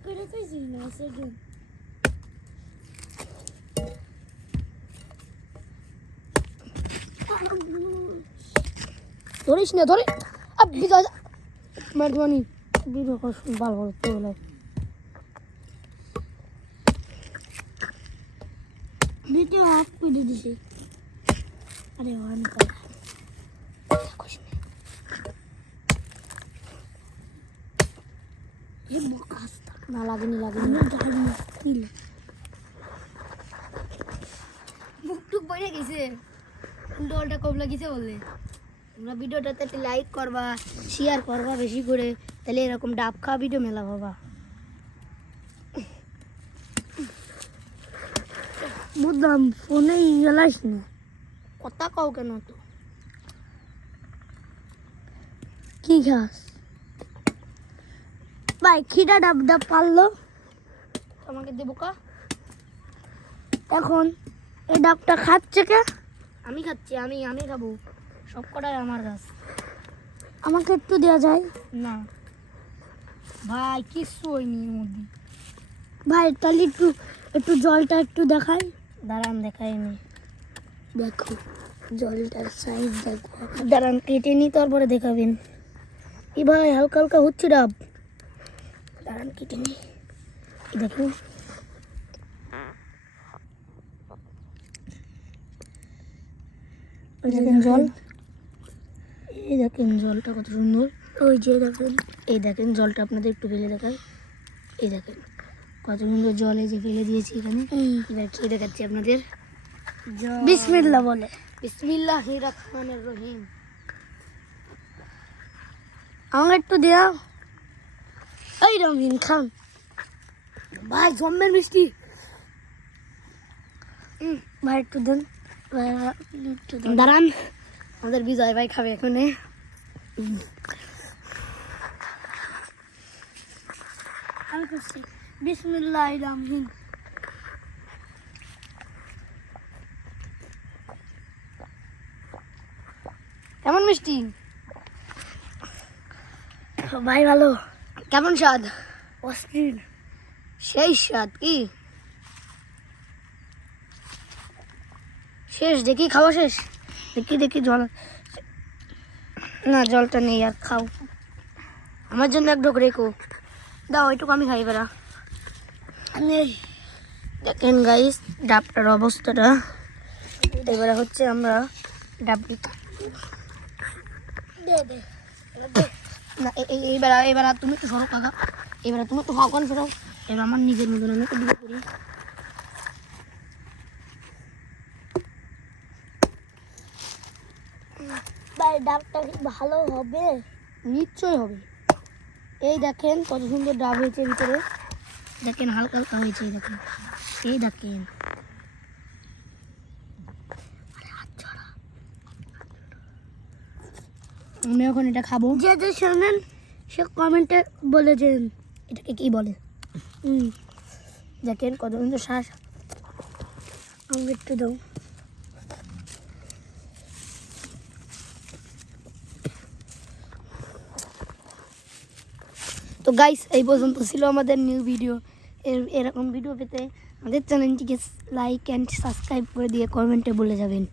করে কইছি না সেকেন্ড ধরিস না ধরে বিজয় মেহরবানি ভিডিও কর ভালো ভালো তোলা ভিডিও অফ করে দিছি আরে অন কর ये मकास्ता না লাগেনি আমি গাড়ি কিল মুখটুক বইরে গেছে উল্টোটা কম লাগিছে বলে তোমরা ভিডিওটাতে একটা লাইক করবা শেয়ার করবা বেশি করে তাহলে এরকম ডাব খাওয়া ভিডিও মেলা বাবা বুঝলাম ফোনে গেলাস না কথা কও কেন তো কি খাস ভাই খিদা ডাব ডাব পারলো তোমাকে দেবো কা এখন এই ডাবটা খাচ্ছে কে আমি খাচ্ছি আমি খাবো সব কটাই আমার গাছ আমাকে একটু দেওয়া যায় না ভাই কিচ্ছু হয়নি এর মধ্যে ভাই তাহলে একটু একটু জলটা একটু দেখাই দাঁড়ান দেখাইনি দেখো জলটার সাইজ দেখো দাঁড়ান কেটে নি তারপরে দেখাবেন এই ভাই হালকা হালকা হচ্ছে ডাব দাঁড়ান কেটে নি দেখুন দেখেন জল এই দেখেন জলটা কত সুন্দর ওই যে দেখেন এই দেখেন জলটা আপনাদের একটু ফেলে দেখায় এই দেখেন কত সুন্দর জল এই যে ফেলে দিয়েছি এখানে এবার খেয়ে দেখাচ্ছি আপনাদের বিসমিল্লাহ বলে বিসমিল্লাহির রহমানির রহিম আমাকে একটু দাও এই রঙিন খান ভাই জম্মের মিষ্টি ভাই একটু দেন ভাই একটু দেন দাঁড়ান আমাদের বিজয় ভাই খাবে এখানে আমি করছি বিসমিল্লাহির রহমানির কেমন মিষ্টি ভাই ভালো কেমন স্বাদ অস্থির সেই স্বাদ কি শেষ দেখি খাওয়া শেষ দেখি জল না জলটা নেই আর খাও আমার জন্য এক ঢোক রেখো দাও ওইটুকু আমি খাই বেড়া দেখেন গাইস ডাবটার অবস্থাটা এবারে হচ্ছে আমরা ডাব না এবার তুমি তো সরো কাকা এবার তুমি তো হকন সরো এবার আমার নিজের মতন আমি তো দিকে করি ভাই ডাবটা কি ভালো হবে নিশ্চয়ই হবে এই দেখেন কত সুন্দর ডাব হয়েছে ভিতরে দেখেন হালকা হালকা হয়েছে এই দেখেন আমি এখন এটা খাবো যে যে শোনেন সে কমেন্টে বলে যেন এটাকে কি বলে দেখেন কত সুন্দর শ্বাস আমাকে একটু দাও তো গাইস এই পর্যন্ত ছিল আমাদের নিউ ভিডিও এরকম ভিডিও পেতে আমাদের চ্যানেলটিকে লাইক অ্যান্ড সাবস্ক্রাইব করে দিয়ে কমেন্টে বলে যাবেন